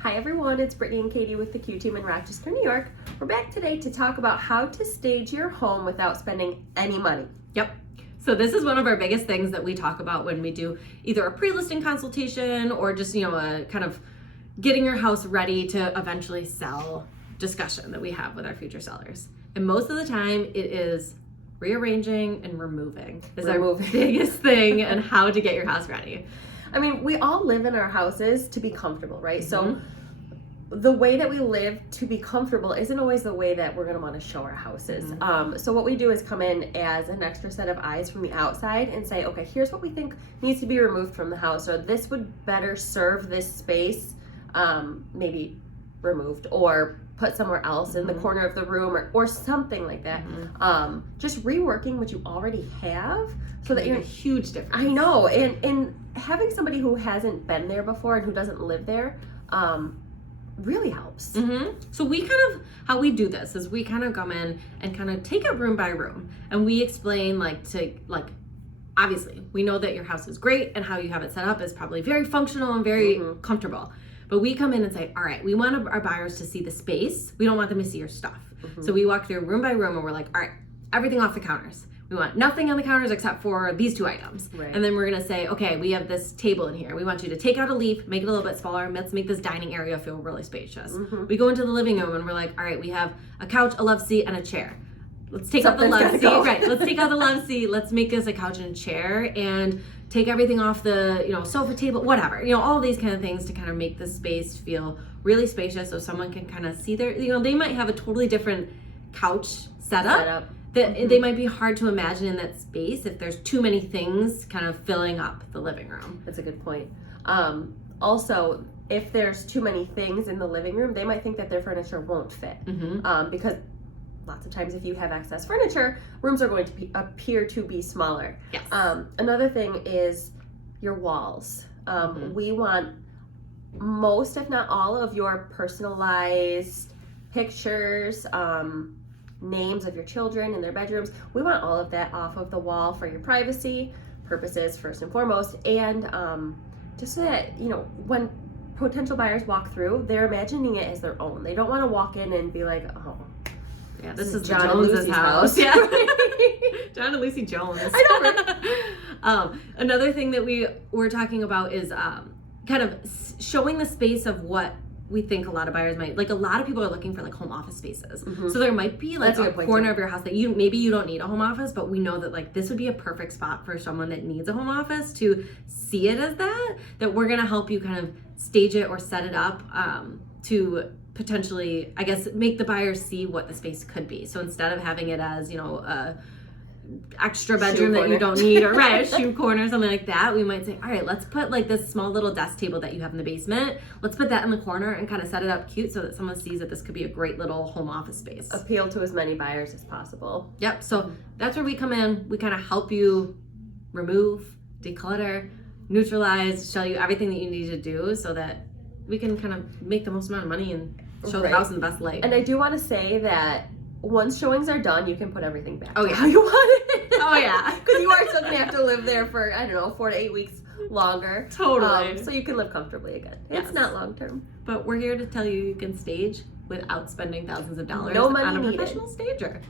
Hi everyone, it's Brittany and Katie with the Q Team in Rochester, New York. We're back today to talk about how to stage your home without spending any money. Yep. So this is one of our biggest things that we talk about when we do either a pre-listing consultation or just, a kind of getting your house ready to eventually sell discussion that we have with our future sellers. And most of the time it is rearranging and removing is our biggest thing and how to get your house ready. I mean, we all live in our houses to be comfortable, right? So the way that we live to be comfortable isn't always the way that we're going to want to show our houses. So what we do is come in as an extra set of eyes from the outside and say, okay, here's what we think needs to be removed from the house, or this would better serve this space, maybe removed or put somewhere else in the corner of the room or something like that. Just reworking what you already have so that you're a huge difference. I know, and having somebody who hasn't been there before and who doesn't live there really helps. So how we do this is we kind of come in and kind of take it room by room, and we explain obviously we know that your house is great and how you have it set up is probably very functional and very comfortable. But we come in and say, all right, we want our buyers to see the space. We don't want them to see your stuff. So we walk through room by room and we're like, all right, everything off the counters. We want nothing on the counters except for these two items. Right. And then we're gonna say, okay, we have this table in here. We want you to take out a leaf, make it a little bit smaller, and let's make this dining area feel really spacious. We go into the living room and we're like, all right, we have a couch, a love seat, and a chair. Let's take out the love seat. Right. Let's take out the love seat. Let's make this a couch and a chair and take everything off the, sofa table, whatever. All these kind of things to kind of make the space feel really spacious so someone can kind of see their, they might have a totally different couch setup. That they might be hard to imagine in that space if there's too many things kind of filling up the living room. That's a good point. Also, if there's too many things in the living room, they might think that their furniture won't fit. Because lots of times if you have excess furniture, rooms are going to appear to be smaller. Yes. Another thing is your walls. We want most, if not all, of your personalized pictures, names of your children in their bedrooms. We want all of that off of the wall for your privacy purposes first and foremost, and just so that when potential buyers walk through, they're imagining it as their own. They don't want to walk in and be like, oh yeah, this is John and Lucy's house. Yeah. John and Lucy Jones. I know, right? Another thing that we're talking about is kind of showing the space of what we think a lot of buyers might like. A lot of people are looking for home office spaces. So there might be a corner of your house that maybe you don't need a home office, but we know that this would be a perfect spot for someone that needs a home office to see it as that we're going to help you kind of stage it or set it up to potentially, I guess, make the buyers see what the space could be. So instead of having it as, a extra bedroom that you don't need, or a shoe corner, something like that, we might say, all right, let's put this small little desk table that you have in the basement. Let's put that in the corner and kind of set it up cute so that someone sees that this could be a great little home office space. Appeal to as many buyers as possible. Yep. So that's where we come in. We kind of help you remove, declutter, neutralize, show you everything that you need to do so that we can kind of make the most amount of money and show the house in the best light. And I do want to say that once showings are done, you can put everything back. Oh, yeah. How you want it. Oh, yeah. Because you are still going to have to live there for, 4 to 8 weeks longer. Totally. So you can live comfortably again. Yes. It's not long term. But we're here to tell you can stage without spending thousands of dollars No money on a needed. professional stager.